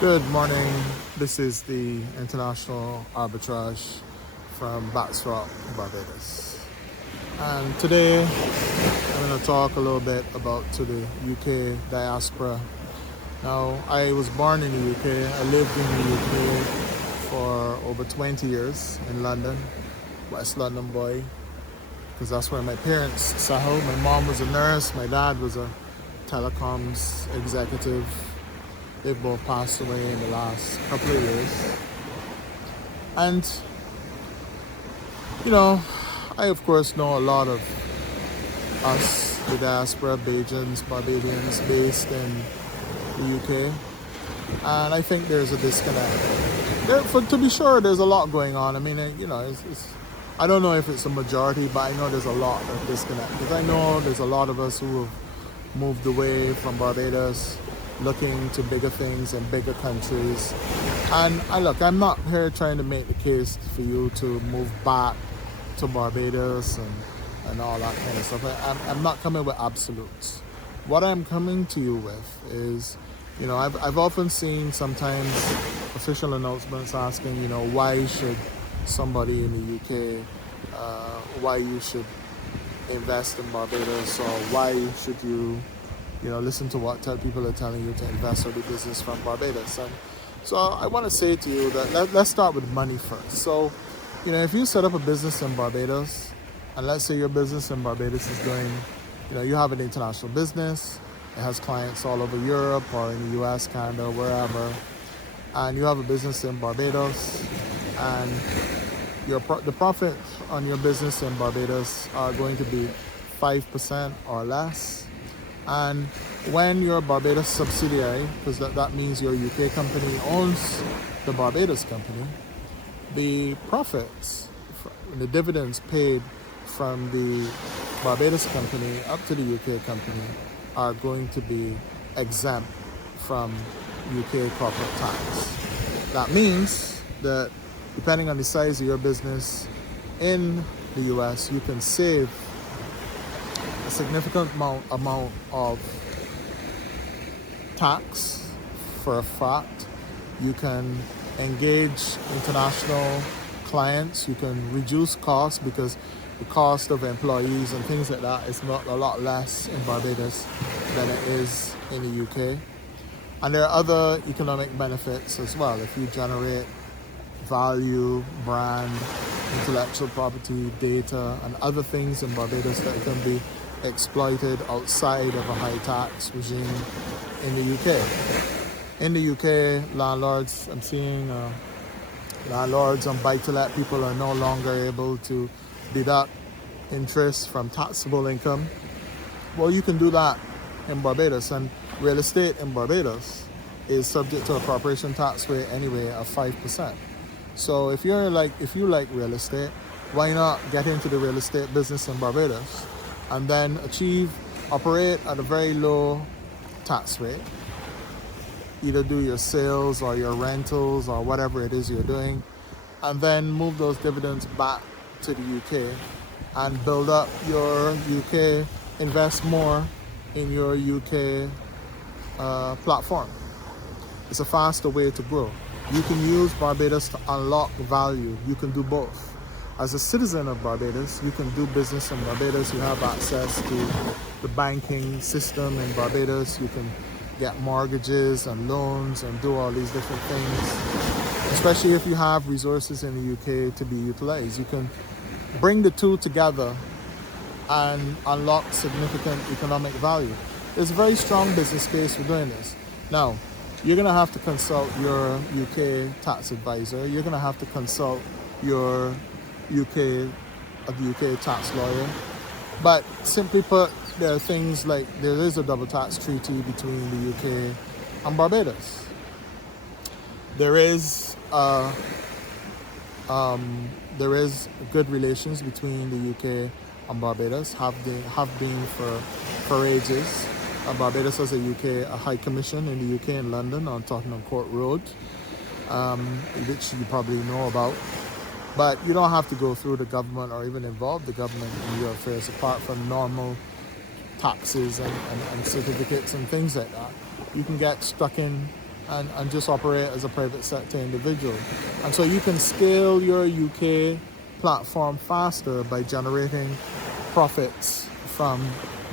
Good morning. This is the international arbitrage from Batsrock, Barbados. And today I'm going to talk a little bit about to the UK diaspora. Now, I was born in the UK. I lived in the UK for over 20 years in London, West London boy, because that's where my parents settled. My mom was a nurse, my dad was a telecoms executive. They've both passed away in the last couple of years. And, I of course know a lot of us, the diaspora, Bajans, Barbadians based in the UK. And I think there's a disconnect. To be sure, there's a lot going on. I mean, I don't know if it's a majority, but I know there's a lot of disconnect. Because I know there's a lot of us who have moved away from Barbados, looking to bigger things in bigger countries. And I'm not here trying to make the case for you to move back to Barbados and all that kind of stuff. I'm not coming with absolutes. What I'm coming to you with is, I've often seen sometimes official announcements asking, why should somebody in the UK, why you should invest in Barbados, or why should you listen to what people are telling you to invest or do business from Barbados. And so I want to say to you that let's start with money first. So, if you set up a business in Barbados, and let's say your business in Barbados is doing, you have an international business, it has clients all over Europe or in the US, Canada, wherever, and you have a business in Barbados, and the profit on your business in Barbados are going to be 5% or less. And when your Barbados subsidiary, because that means your UK company owns the Barbados company, the profits, the dividends paid from the Barbados company up to the UK company are going to be exempt from UK corporate tax. That means that depending on the size of your business in the US, you can save a significant amount of tax for a fact. You can engage international clients. You can reduce costs because the cost of employees and things like that is not a lot less in Barbados than it is in the UK. And there are other economic benefits as well. If you generate value, brand, intellectual property, data, and other things in Barbados that can be exploited outside of a high tax regime in the UK. In the UK, landlords, I'm seeing landlords on buy-to-let people are no longer able to deduct interest from taxable income. Well, you can do that in Barbados, and real estate in Barbados is subject to a corporation tax rate anyway of 5%. So if you like real estate, why not get into the real estate business in Barbados and then operate at a very low tax rate, either do your sales or your rentals or whatever it is you're doing, and then move those dividends back to the UK and build up your UK, invest more in your UK platform. It's a faster way to grow. You can use Barbados to unlock value. You can do both. As a citizen of Barbados, you can do business in Barbados. You have access to the banking system in Barbados. You can get mortgages and loans and do all these different things, especially if you have resources in the UK to be utilized. You can bring the two together and unlock significant economic value. There's a very strong business case for doing this. Now, you're going to have to consult your UK tax advisor. You're going to have to consult your UK tax lawyer. But simply put, there are things like there is a double tax treaty between the UK and Barbados. There is good relations between the UK and Barbados, have been for ages. Barbados has a High Commission in the UK in London on Tottenham Court Road, which you probably know about. But you don't have to go through the government or even involve the government in your affairs apart from normal taxes and certificates and things like that. You can get stuck in and just operate as a private sector individual. And so you can scale your UK platform faster by generating profits from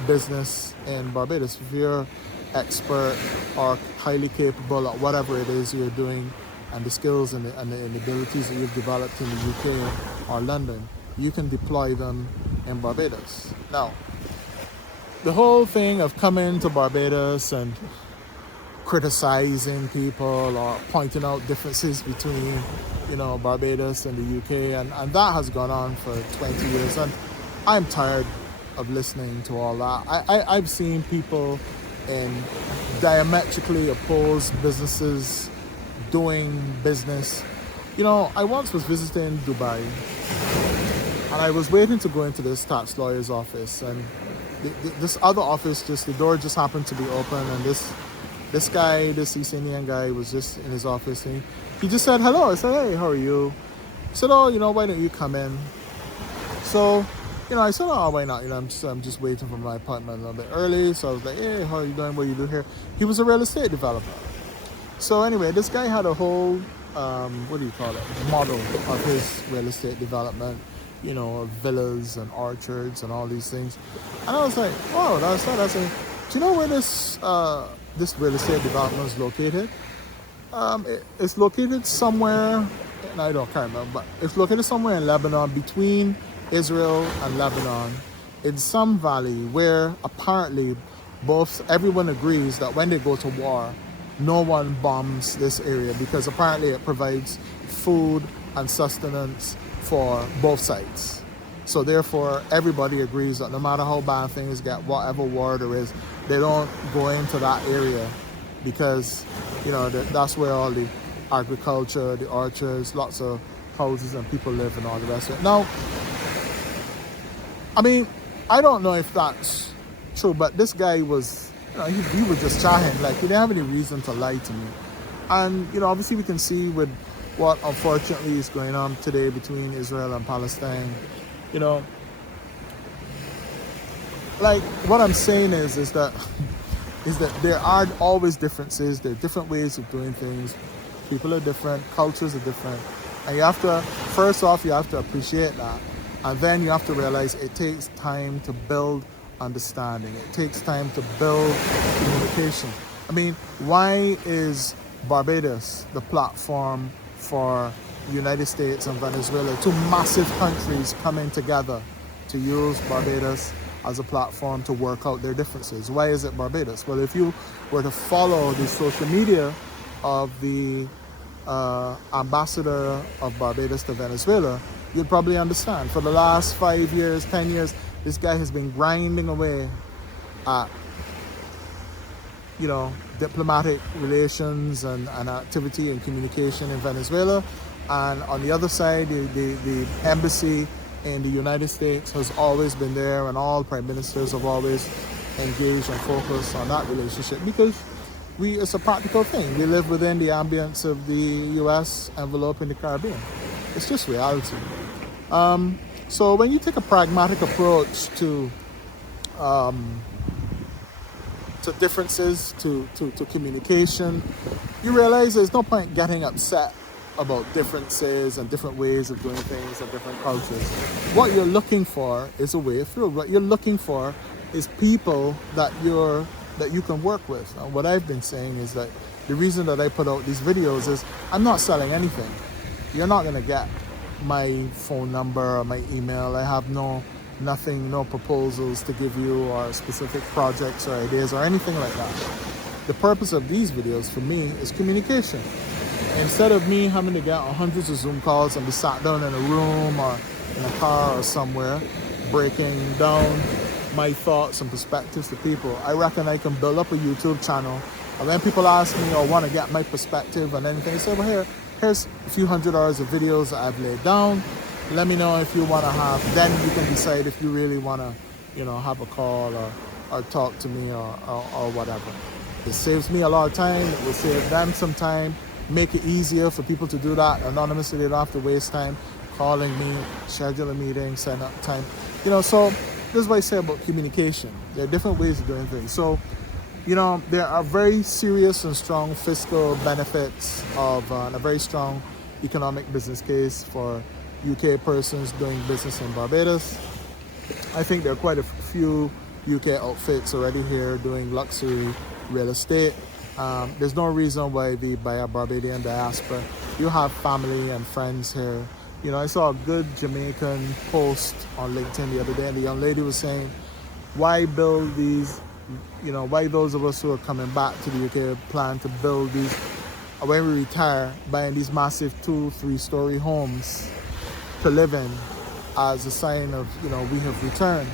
business in Barbados. If you're expert or highly capable at whatever it is you're doing, and the skills and the abilities that you've developed in the UK or London, you can deploy them in Barbados. Now, the whole thing of coming to Barbados and criticizing people or pointing out differences between, Barbados and the UK, and that has gone on for 20 years, and I'm tired of listening to all that. I've seen people in diametrically opposed businesses doing business. I once was visiting Dubai, and I was waiting to go into this tax lawyer's office, and this other office, the door just happened to be open, and this guy, this East Indian guy, was just in his office, and he just said hello. I said, hey, how are you? He said, oh, why don't you come in? So, I said, oh, why not? I'm just waiting for my appointment a little bit early. So I was like, hey, how are you doing? What do you do here? He was a real estate developer. So anyway, this guy had a whole, model of his real estate development, of villas and orchards and all these things. And I was like, oh, that's that. I said, do you know where this real estate development is located? It's located somewhere, and I can't remember, but it's located somewhere in Lebanon, between Israel and Lebanon, in some valley where apparently everyone agrees that when they go to war, no one bombs this area, because apparently it provides food and sustenance for both sides. So therefore, everybody agrees that no matter how bad things get, whatever war there is, they don't go into that area, because that's where all the agriculture, the orchards, lots of houses and people live and all the rest of it. Now, I don't know if that's true, but this guy was, he was just chatting, like he didn't have any reason to lie to me. And, obviously we can see with what unfortunately is going on today between Israel and Palestine, like what I'm saying is that there are always differences. There are different ways of doing things. People are different, cultures are different. And you have to appreciate that. And then you have to realize it takes time to build understanding. It takes time to build communication. Why is Barbados the platform for the United States and Venezuela, two massive countries coming together to use Barbados as a platform to work out their differences? Why is it Barbados? Well, if you were to follow the social media of the ambassador of Barbados to Venezuela, you'd probably understand. For the last 5 years, 10 years, this guy has been grinding away at, diplomatic relations and activity and communication in Venezuela. And on the other side, the embassy in the United States has always been there, and all prime ministers have always engaged and focused on that relationship, because it's a practical thing. We live within the ambience of the US envelope in the Caribbean. It's just reality. So when you take a pragmatic approach to differences, to communication, you realize there's no point getting upset about differences and different ways of doing things and different cultures. What you're looking for is a way through. What you're looking for is people that you can work with. And what I've been saying is that the reason that I put out these videos is I'm not selling anything. You're not going to get my phone number or my email. I have no proposals to give you, or specific projects or ideas or anything like that. The purpose of these videos for me is communication. Instead of me having to get hundreds of Zoom calls and be sat down in a room or in a car or somewhere breaking down my thoughts and perspectives to people, I reckon I can build up a YouTube channel, and when people ask me or want to get my perspective on anything, I say, well, here's a few hundred hours of videos that I've laid down. Let me know if you want to have, then you can decide if you really want to, have a call or talk to me or whatever. It saves me a lot of time. It will save them some time, make it easier for people to do that anonymously. They don't have to waste time calling me, schedule a meeting, set up time. So this is what I say about communication. There are different ways of doing things. So there are very serious and strong fiscal benefits of and a very strong economic business case for UK persons doing business in Barbados. I think there are quite a few UK outfits already here doing luxury real estate. There's no reason why the Barbadian diaspora, you have family and friends here. I saw a good Jamaican post on LinkedIn the other day, and the young lady was saying, why build these, why those of us who are coming back to the UK plan to build these, when we retire, buying these massive 2-3 story homes to live in as a sign of, we have returned.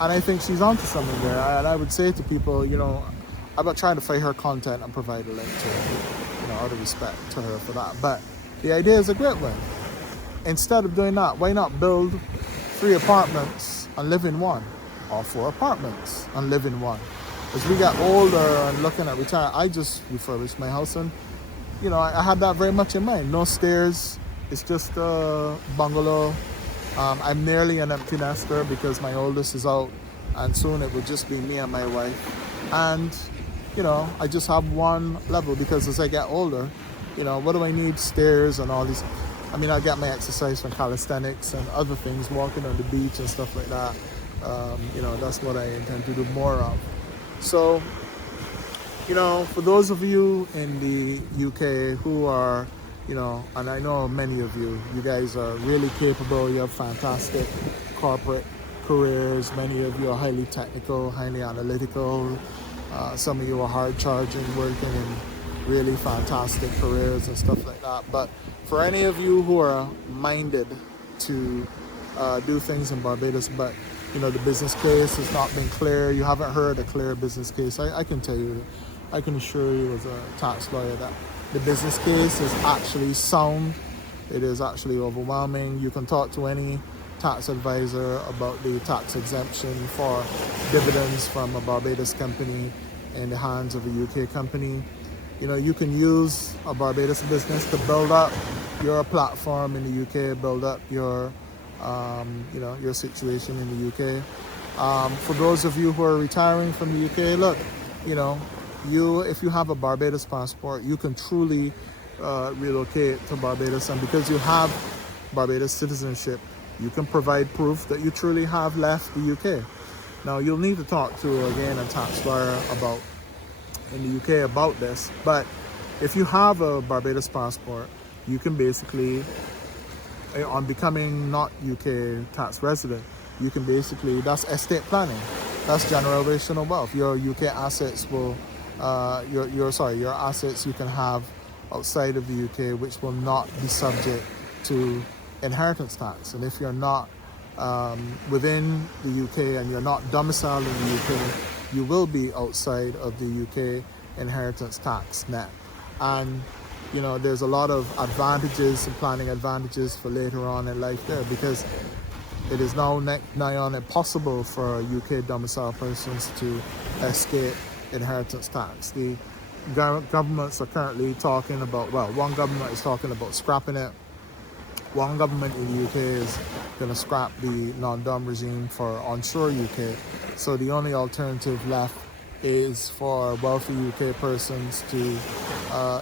And I think she's onto something there. And I would say to people, I'm not trying to fight her content and provide a link to it, out of respect to her for that. But the idea is a great one. Instead of doing that, why not build 3 apartments and live in one? Or 4 apartments and live in one? As we get older and looking at retirement, I just refurbished my house, and I had that very much in mind. No stairs, it's just a bungalow. I'm nearly an empty nester because my oldest is out, and soon it will just be me and my wife. And I just have one level, because as I get older, what do I need stairs and all these? I get my exercise from calisthenics and other things, walking on the beach and stuff like that. That's what I intend to do more of. So, for those of you in the UK who are, and I know many of you guys are really capable, you have fantastic corporate careers, many of you are highly technical, highly analytical, some of you are hard charging, working in really fantastic careers and stuff like that. But for any of you who are minded to do things in Barbados, but the business case has not been clear, you haven't heard a clear business case, I can tell you, I can assure you as a tax lawyer that the business case is actually sound. It is actually overwhelming. You can talk to any tax advisor about the tax exemption for dividends from a Barbados company in the hands of a UK company. You can use a Barbados business to build up your platform in the UK, build up your your situation in the UK. For those of you who are retiring from the UK, look, if you have a Barbados passport, you can truly relocate to Barbados, and because you have Barbados citizenship, you can provide proof that you truly have left the UK. Now, you'll need to talk to, again, a tax lawyer in the UK about this, but if you have a Barbados passport, you can basically, on becoming not UK tax resident, you can basically, that's estate planning, that's generational wealth. Your UK assets will, your assets you can have outside of the UK, which will not be subject to inheritance tax. And if you're not within the UK and you're not domiciled in the UK, you will be outside of the UK inheritance tax net. And there's a lot of advantages and planning advantages for later on in life there, because it is now nigh on impossible for UK domiciled persons to escape inheritance tax. The governments are currently talking about, one government is talking about scrapping it. One government in the UK is going to scrap the non-dom regime for onshore UK. So the only alternative left is for wealthy UK persons to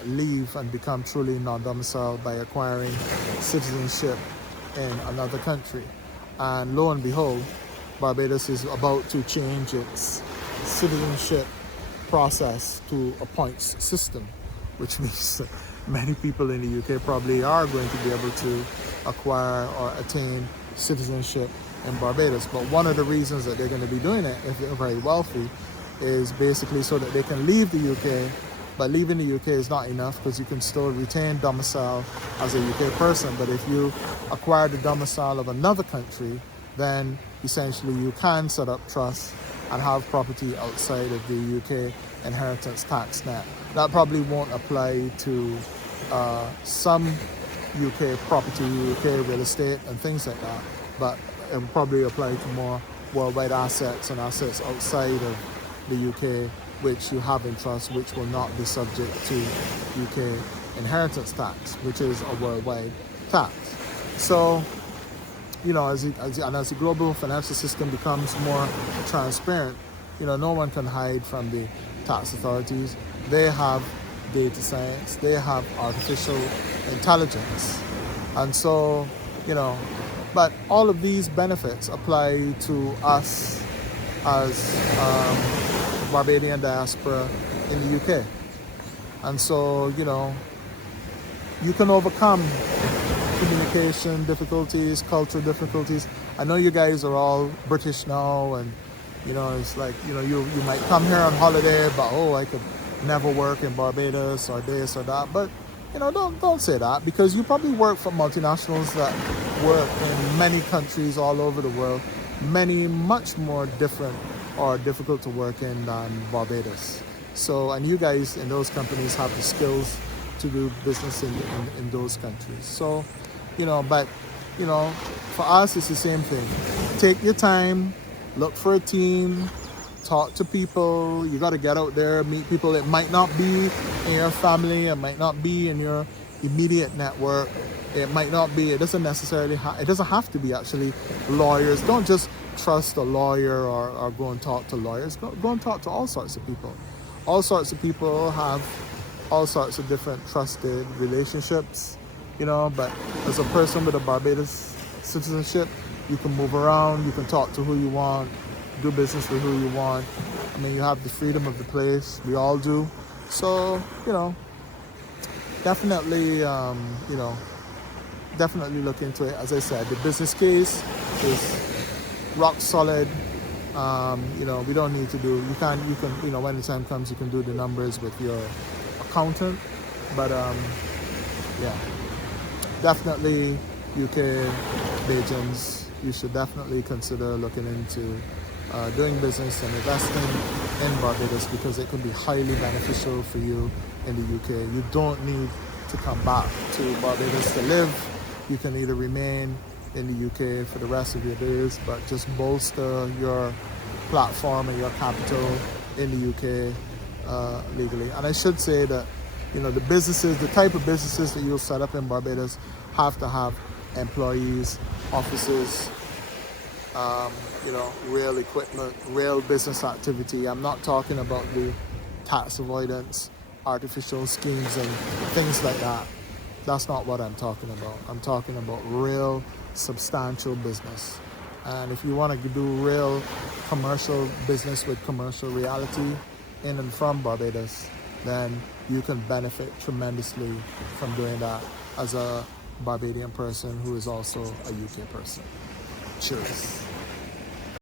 leave and become truly non-domiciled by acquiring citizenship in another country. And lo and behold, Barbados is about to change its citizenship process to a points system, which means many people in the UK probably are going to be able to acquire or attain citizenship in Barbados. But one of the reasons that they're going to be doing it, if they're very wealthy, is basically so that they can leave the UK. But leaving the UK is not enough, because you can still retain domicile as a UK person. But if you acquire the domicile of another country, then essentially you can set up trusts and have property outside of the UK inheritance tax net. That probably won't apply to some UK property, UK real estate and things like that, but it will probably apply to more worldwide assets and assets outside of the UK, which you have in trust, which will not be subject to UK inheritance tax, which is a worldwide tax. So, as the global financial system becomes more transparent, no one can hide from the tax authorities. They have data science, they have artificial intelligence. And so, but all of these benefits apply to us as Barbadian diaspora in the UK. And so, you can overcome communication difficulties, cultural difficulties. I know you guys are all British now, and it's like, you might come here on holiday, but I could never work in Barbados or this or that. But don't say that, because you probably work for multinationals that work in many countries all over the world, many much more different or difficult to work in than Barbados. So, and you guys in those companies have the skills to do business in those countries. So, but for us it's the same thing. Take your time, look for a team, talk to people. You got to get out there, meet people. It might not be in your family, it might not be in your immediate network, it might not be, it doesn't necessarily it doesn't have to be actually lawyers. Don't just trust a lawyer or go and talk to lawyers. Go and talk to all sorts of people. All sorts of people have all sorts of different trusted relationships, but as a person with a Barbados citizenship, you can move around, you can talk to who you want, do business with who you want. I mean, you have the freedom of the place. We all do. So, definitely, definitely look into it. As I said, the business case is rock solid. We don't need to do, you can, when the time comes, you can do the numbers with your accountant. But, definitely UK Bajans, you should definitely consider looking into doing business and investing in Barbados, because it can be highly beneficial for you in the UK. You don't need to come back to Barbados to live. You can either remain in the UK for the rest of your days, but just bolster your platform and your capital in the UK legally. And I should say that, the type of businesses that you'll set up in Barbados have to have employees, offices, real equipment, real business activity. I'm not talking about the tax avoidance, artificial schemes and things like that. That's not what I'm talking about. I'm talking about real, substantial business. And if you want to do real commercial business with commercial reality in and from Barbados, then you can benefit tremendously from doing that as a Barbadian person who is also a UK person. Cheers.